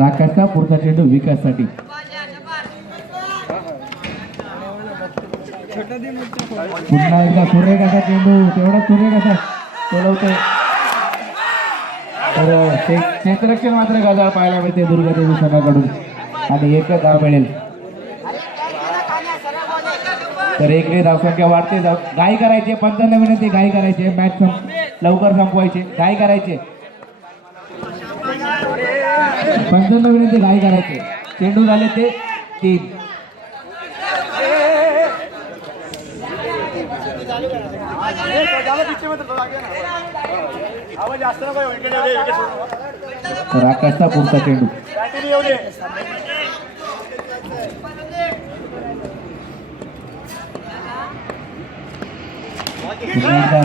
राकेशचा पुढचा चेंडू विकाससाठी. पुन्हा एकदा सुरेख असा चेंडू, तेवढा सुरेख असा चढवतोय. तर क्षेत्ररक्षण मात्र गजाळ पाहायला मिळते दुर्गादेवी संघाकडून आणि एकच धाव मिळेल. तर एकही धावसंख्या वाढते. घाई करायची, 55 विनंती, घाई करायचे, मॅच लवकर संपवायचे, घाई करायचे. 55 विनंती, घाई करायचे. चेंडू झाले ते 3. राकेशचा पुढचा चेंडू.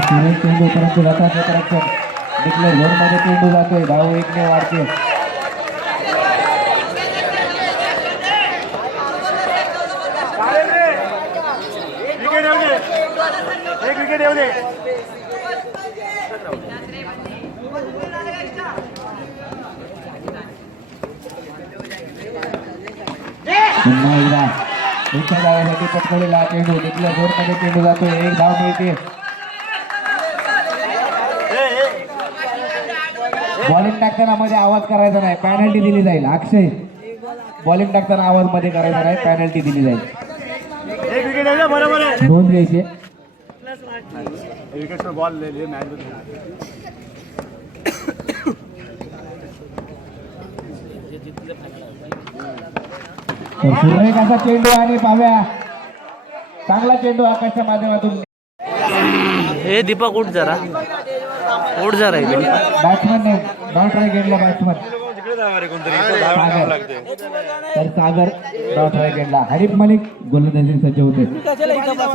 सुरेश चेंडू परंतु क्षेत्ररक्षण डिक्लेअर झोन मध्ये चेंडू जातोय. धाव 1 ने वाढते. पुन्हा एकदा एका धावासाठी पटकवलेला चेंडू डिक्लेअर झोन मध्ये चेंडू जातोय. 1 धाव मिळते. बॉलिंग टाकताना मध्ये आवाज करायचा नाही, पॅनल्टी दिली जाईल. अक्षय, बॉलिंग टाकताना आवाज मध्ये करायचा नाही, पॅनल्टी दिली जाईल. नोंद घ्यायची. सुरेख असा चेंडू आणि पाव्या, चांगला चेंडू आकाशच्या माध्यमातून. हे दीपक उठ जरा बॅट्समन ने नॉट राईट गेटला. बॅट्समन तर सागर नॉट राईट गेटला. हनीफ मलिक गोलंदाजी सज्ज होते.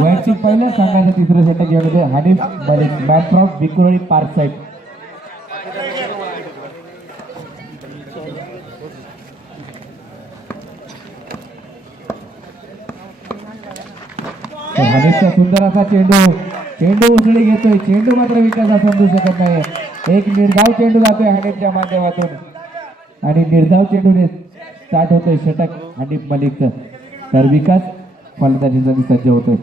वैयक्तिक पहिलं संघाचं तिसरं षटक घेऊन होते Hanif Malik, man from Vikhroli park side. हनीफचा सुंदर असा चेंडू उसळी घेतोय. चेंडू मात्र विकास समजू शकत नाही. एक निर्धाव चेंडू जातोय हनीफच्या माध्यमातून आणि निर्धाव चेंडूने स्टार्ट होतोय षटक हनीफ मलिकचं. तर विकास फलंदाजीसाठी सज्ज होतोय.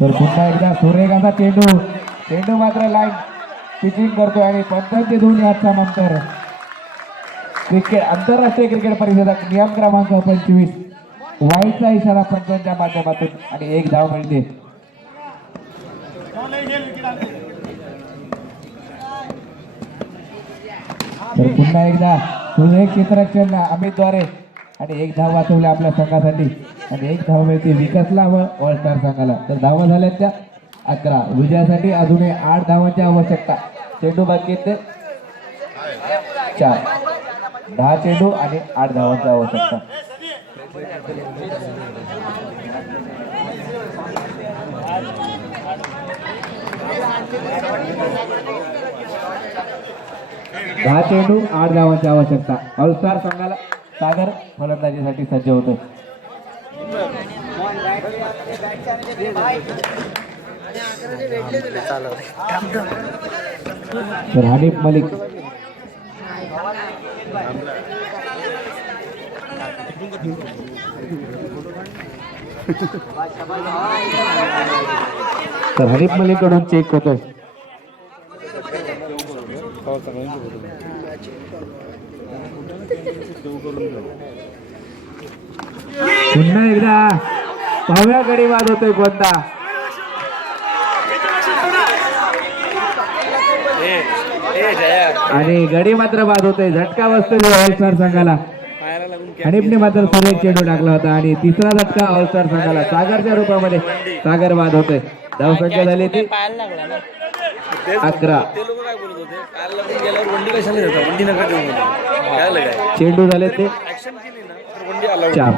तर पुन्हा एकदा सुरेखाचा चेंडू मात्र लाईन पिचिंग करतोय आणि 15 2 याचा नंतर आंतरराष्ट्रीय क्रिकेट परिषदेचा नियम क्रमांक 25 वाईटचा इशारा पंचांच्या माध्यमातून आणि 1 धाव मिळते. तर पुन्हा एकदा सुरेख क्षेत्ररक्षण अमितद्वारे आणि 1 धाव वाचवल्या आपल्या संघासाठी आणि 1 धाव मिळते विकासला व ऑल स्टार संघाला. तर धावा झाल्या त्या 11. विजयासाठी अजूनही 8 धावांची आवश्यकता. चेंडू बाकी येते 4. 10 चेंडू आणि 8 धावांची आवश्यकता. दहा चेंडू 8 धावांची आवश्यकता. ऑलस्टार संघाला सागर फलंदाजीसाठी सज्ज होतो. तर हनीफ मलिक तर हनीफ मलिक कडून चेक होतोय. पुन्हा एकदा पाव्या गडी वाद होतोय कोणता आणि गडी मात्र बाद होतोय. झटका बसतोय ऑलस्टार संघाला. हनीफने मात्र सुरेख चेंडू टाकला होता आणि तिसरा झटका ऑलस्टार संघाला. सागरच्या रूपामध्ये सागर बाद होतोय. धावसंख्या झाली ती 11. चेंडू झाले ते 4.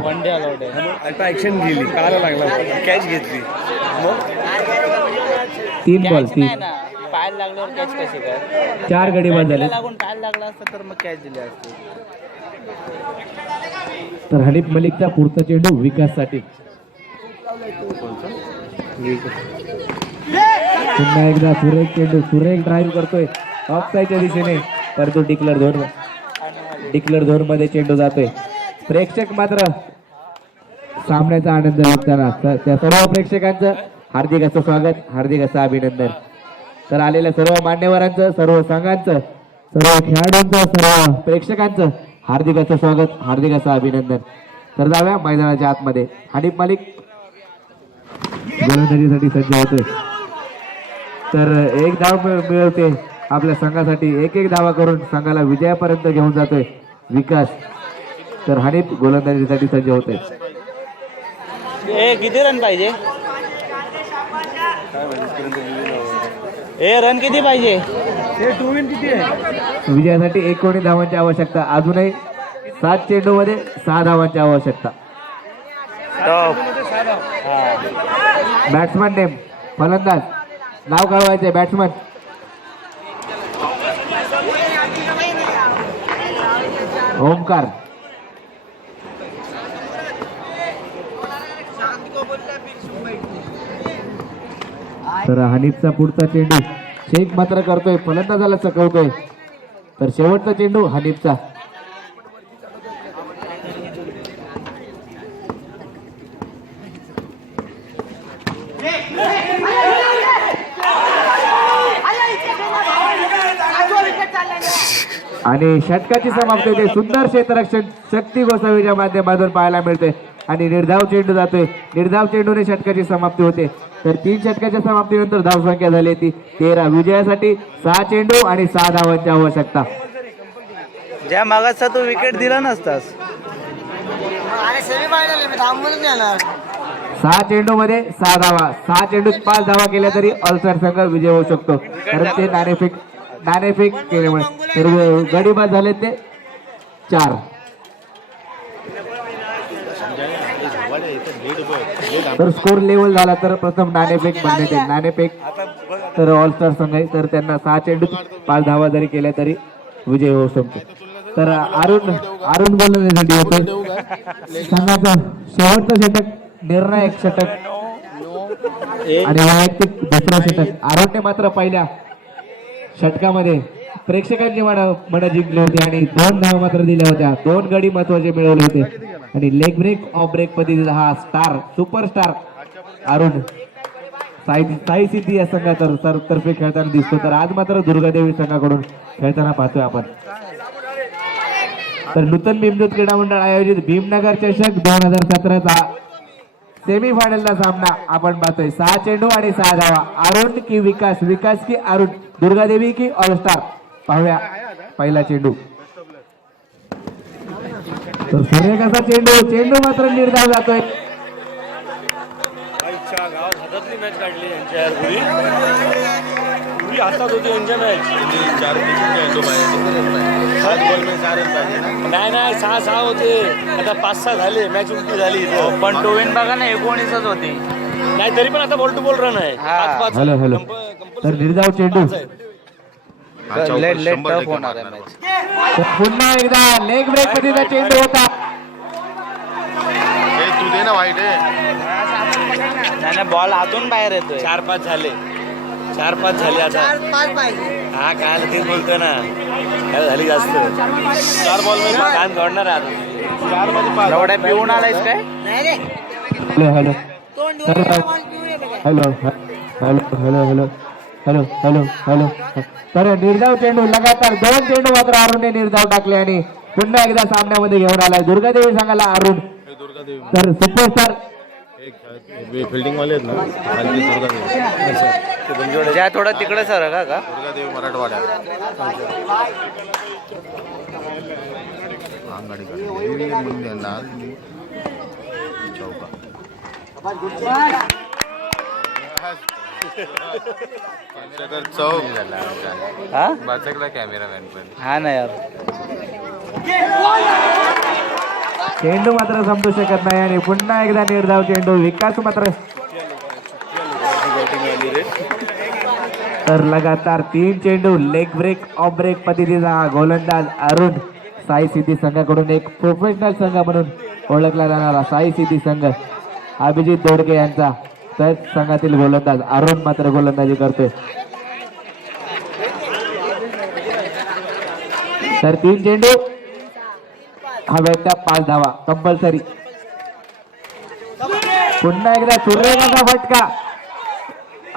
ऍक्शन गेली, काढायला लागला, कॅच घेतली. 3 बॉल 3. पायाला लागल्यावर कॅच कशी काय? 4 गडी बाद झाले. लागून पायाला लागला असता तर मग कॅच दिली असती. तर हनीफ मलिकचा पुढचा चेंडू विकाससाठी. पुन्हा एकदा सुरेख चेंडू. सुरेख ड्राईव्ह करतोय ऑफ साईडच्या दिशेने परंतु डिक्लेअर झोन डिक्लेअर झोन मध्ये चेंडू जातोय. प्रेक्षक मात्र सामन्याचा आनंद लुटताना त्या सर्व प्रेक्षकांचं हार्दिक असं स्वागत, हार्दिक असं अभिनंदन. तर आलेल्या सर्व मान्यवरांचं, सर्व संघांचं, सर्व खेळाडूंचं, सर्व प्रेक्षकांचं हार्दिक असं स्वागत, हार्दिक असं अभिनंदन. तर जाऊया मैदानाच्या आतमध्ये. हनीफ मालिक गोलंदाजीसाठी सज्ज होतोय. तर एक धाव मिळवते आपल्या संघासाठी, एक धावा करून संघाला विजयापर्यंत घेऊन जातोय विकास. तर हनीफ गोलंदाजीसाठी सज्ज होतोय. किती रन पाहिजे? रन किती पाहिजे? विजयासाठी 19 धावांची आवश्यकता. अजूनही 7 चेंडू मध्ये 6 धावांची आवश्यकता. बॅट्समन नेम, फलंदाज नाव कळवायचे. बॅट्समन ओमकार. तर हनीफचा पुढचा चेंडू शेख मात्र करतोय, फलंदाजाला चकवतोय. तर शेवटचा चेंडू हनीफचा. आणि षटकाची समाप्ती होते. सुंदर क्षेत्ररक्षण शक्ती गोसावीच्या माध्यमातून पाहायला मिळते आणि निर्धाव चेंडू जातोय. निर्धाव चेंडूने षटकाची समाप्ती होते. तर 3 षटकाच्या समाप्तीनंतर धावसंख्या झाली ती 13. विजयासाठी 6 चेंडू आणि 6 धावांची आवश्यकता. ज्या मागाचा तू विकेट दिला नसतास. 6 चेंडू मध्ये 6 धावा, 6 चेंडूत 5 धावा केल्या तरी ऑलस्टार संघ विजय होऊ शकतो. कारण ते नाणेफेक केल्यामुळे. तर गडी बाद झाले ते 4. तर स्कोर लेवल झाला तर प्रथम नाणेफेक बनण्यात येईल. नाणेफेक तर ऑलस्टार संघ आहे, तर त्यांना 6 चेंडूत 5 धावा जरी केल्या तरी विजय होऊ शकतो. तर अरुण बोलण्यासाठी होते. संघाचं शेवटचं षटक, निर्णायक षटक आणि वैयक्तिक दुसरं षटक. अरुणने मात्र पहिल्या षटकामध्ये प्रेक्षकांची मन जिंकली होती आणि 2 धावा मात्र दिल्या होत्या. 2 गडी महत्वाचे मिळवले होते आणि लेग ब्रेक ऑफ ब्रेक पद्धतीचा हा स्टार, सुपरस्टार अरुण साई सिद्धी या संघात तर्फे खेळताना दिसतो. तर आज मात्र दुर्गादेवी संघाकडून खेळताना पाहतोय आपण. तर नूतन भीमजोत क्रीडा मंडळ आयोजित भीमनगर चषक 2017चा सेमीफायनलचा सामना आपण पाहतोय. 6 चेंडू आणि 6 धावा. अरुण की विकास, विकास की अरुण, दुर्गादेवी की ऑलस्टार. पाहूया पहिला चेंडू. तर सूर्यकाचा चेंडू मात्र निर्धाव जातोय. गावात हातातली मॅच काढली यांच्या पूर्वी हातात होती यांच्या मॅच. नाही 6-6 होते, आता 5-6 झाले. मॅच उलटी झाली. पण टोविन बघा ना 19च होती. नाही तरी पण आता बॉल टू बॉल रन आहे. हॅलो. तर निर्धाव चेंडू. लेट टफ होणार आहे मॅच. तर पुन्हा एकदा लेग ब्रेक पद्धतीचा चेंडू होता. तू दे ना वाईट नाही बॉल आतून बाहेर येतोय. 4-5 झाले. 4-5 झाले आता. हा काय तेच बोलतोय ना, काय झाली जास्त. 4 बॉल मध्ये कान जोडणार आहे आता. 4 मध्ये एवढ्या पिऊन आलायस काय? हॅलो. तर निर्धाव चेंडू लगातार 2 चेंडू मात्र अरुणने निर्धाव टाकले आणि पुन्हा एकदा सामन्यामध्ये घेऊन आलाय दुर्गादेवी संघाला अरुण. तर सुपरस्टार फिल्डिंग वाले आहेत ना, ज्या थोडा तिकडे सर का दुर्गादेवी मराठवाड्यात अंगाडी चौका. चौक हा बाचकला कॅमेरामॅन पण. हा ना यार. चेंडू मात्र समजू शकत नाही आणि पुन्हा एकदा निर्धाव चेंडू. विकास मात्र तर लगातार 3 चेंडू लेग ब्रेक ऑफ ब्रेक पद्धतीचा गोलंदाज अरुण. साई सिद्धी संघाकडून एक प्रोफेशनल संघ म्हणून ओळखला जाणारा साई सिद्धी संघ अभिजित दोडके यांचा त्याच संघातील गोलंदाज अरुण मात्र गोलंदाजी करतोय. तर 3 चेंडू हव्यात त्या 5 धावा कंपल्सरी. पुन्हा एकदा सुरेखाचा फटका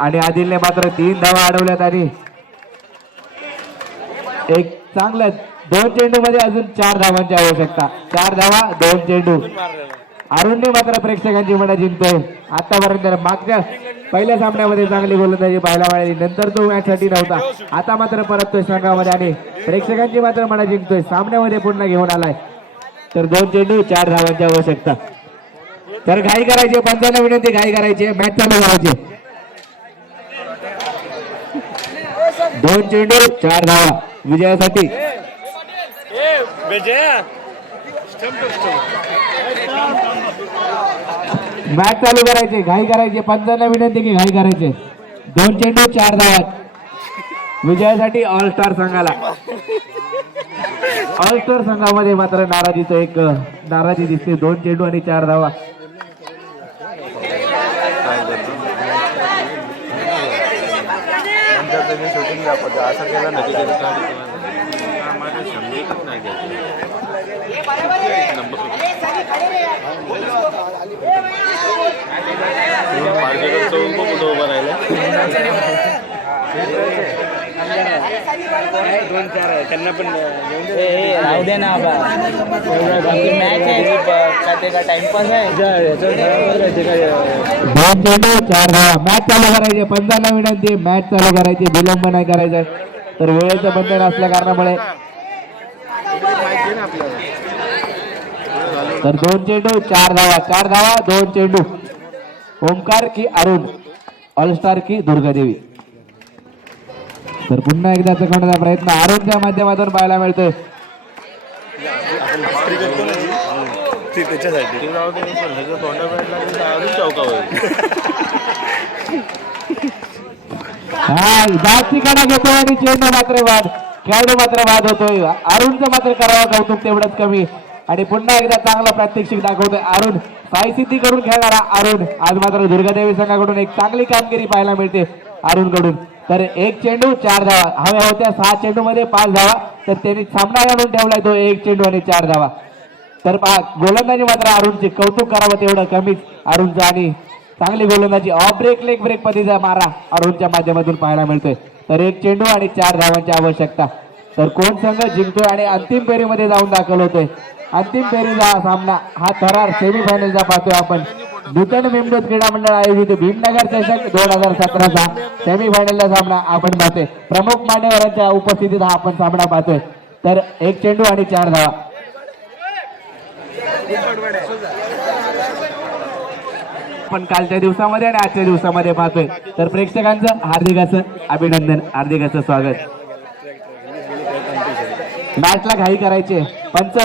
आणि आदिलने मात्र 3 धावा अडवल्यात आणि एक चांगलं 2 चेंडू मध्ये अजून 4 धावांची आवश्यकता. 4 धावा 2 चेंडू. अरुणने मात्र प्रेक्षकांची मनं जिंकतोय. आतापर्यंत मागच्या पहिल्या सामन्यामध्ये चांगली गोलंदाजी पाहायला मिळाली, नंतर तो मॅच साठी नव्हता. आता मात्र परततोय संघामध्ये आणि प्रेक्षकांची मात्र मनं जिंकतोय. सामन्यामध्ये पुन्हा घेऊन आलाय. तर 2 चेंडू 4 धावांची आवश्यकता. तर घाई करायची, पंचांना विनंती घाई करायची, मॅच चालू करायची. 2 चेंडू 4 धावा विजयासाठी. मॅच चालू करायचे, घाई करायचे, पंचांना विनंती की घाई करायचे. 2 चेंडू 4 धावा विजयासाठी ऑल स्टार संघाला. ऑल स्टार संघामध्ये मात्र नाराजी दिसते. 2 चेंडू आणि 4 धावा. शूटिंग दाखवतो असं केलं ना माझ्या समजतच नाही उभं राहिलं. त्यांना पण राहू दे ना मॅच आहे का टाइमपास आहे. 2 चेंडू 4 धावा. मॅच चालू करायचे, पंचांना विनंती मॅच चालू करायची, विलंब नाही करायचा. तर वेळेचं बंधन असल्या कारणामुळे तर 2 चेंडू 4 धावा. 4 धावा 2 चेंडू. ओमकार की अरुण, ऑलस्टार की दुर्गादेवी. तर पुन्हा एकदा चकवण्याचा प्रयत्न अरुणच्या माध्यमातून पाहायला मिळतोय. त्याच्यासाठी हा जास्ती कडा घेतोय आणि चेंडू मात्र बाद. खेळाडू मात्र बाद होतोय. अरुणचं मात्र करावं कौतुक तेवढंच कमी. आणि पुन्हा एकदा चांगला प्रात्यक्षिक दाखवतोय अरुण. साईसिद्धी करून खेळणारा अरुण आज मात्र दुर्गादेवी संघाकडून एक चांगली कामगिरी पाहायला मिळते अरुण कडून. तर 1 चेंडू 4 धावा हव्या होत्या. 6 चेंडू मध्ये 5 धावा. तर त्यांनी सामना घालून ठेवलाय तो 1 चेंडू आणि 4 धावा. तर गोलंदाजी मात्र अरुणची कौतुक करावं तेवढं कमीच अरुणचं. आणि चांगली गोलंदाजी ऑफ ब्रेक लेग ब्रेक पतीचा मारा अरुणच्या माध्यमातून पाहायला मिळतोय. तर 1 चेंडू आणि 4 धावांची आवश्यकता. तर कोण संघ जिंकतोय आणि अंतिम फेरीमध्ये जाऊन दाखल होतोय. अंतिम फेरीचा सामना हा थरार सेमीफायनलचा पाहतोय आपण. नूतन मेमदूत क्रीडा मंडळ आयोजित भीमनगर चषक 2017चा सेमीफायनलचा सामना आपण पाहतोय. प्रमुख मान्यवरांच्या उपस्थितीत हा आपण सामना पाहतोय. तर 1 चेंडू आणि 4 धावा. आपण कालच्या दिवसामध्ये आणि आजच्या दिवसामध्ये पाहतोय. तर प्रेक्षकांचं हार्दिक असं अभिनंदन, हार्दिक असं स्वागत. मॅचला घाई करायचे पंच.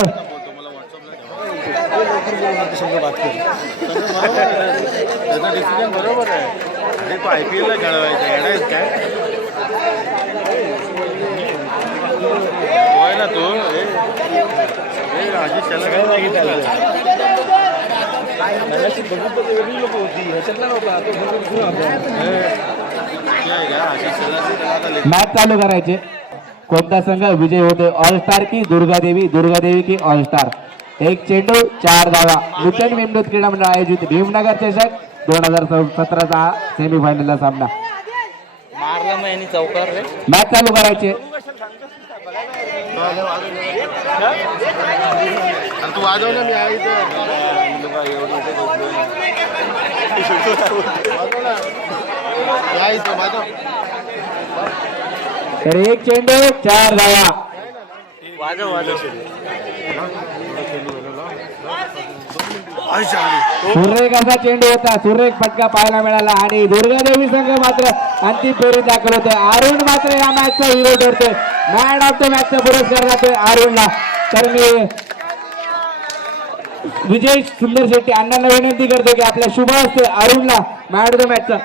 त्याचा डिसिजन बरोबर आहे. अरे तो IPL ला खेळवायचा येणार काय होय ना तू आजी त्याला काय नाही त्याला मॅच चालू करायचे. कोणता संघ विजय होते? ऑल स्टार की दुर्गादेवी, दुर्गादेवी की ऑल स्टार. 1 चेंडू 4 धावा. नूतन मेमदूत क्रीडा मंडळ आयोजित भीमनगर चषक 2017चा हा सेमीफायनलचा सामना. मॅच चालू करायचे. तू वाजव ना. मी आहे तर 1 चेंडू 4 धावा. सुरेख असा चेंडू होता. सुरेख फटका पाहायला मिळाला आणि दुर्गादेवी संघ मात्र अंतिम फेरीत दाखल होतोय. अरुण मात्र या मॅचचा हिरो ठरतोय. मॅन ऑफ द मॅचचा पुरस्कार जातोय अरुणला. तर मी विजय सुंदर शेट्टी अण्णांना विनंती करतो की आपल्या शुभ हस्ते अरुणला मॅन ऑफ द मॅचचा